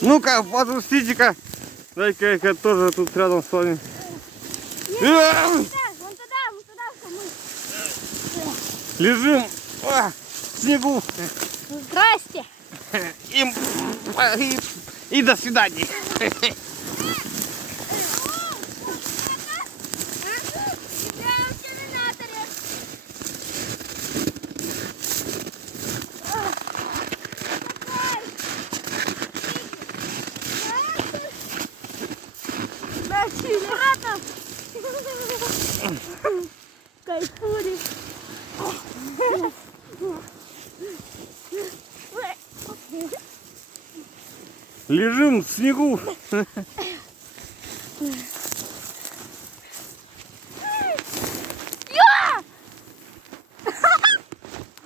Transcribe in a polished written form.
Ну-ка, подпустите-ка. Дай-ка я тоже тут рядом с вами. Вон туда, Лежим в снегу. Здрасте. И до свидания. Кайфури. Лежим в снегу.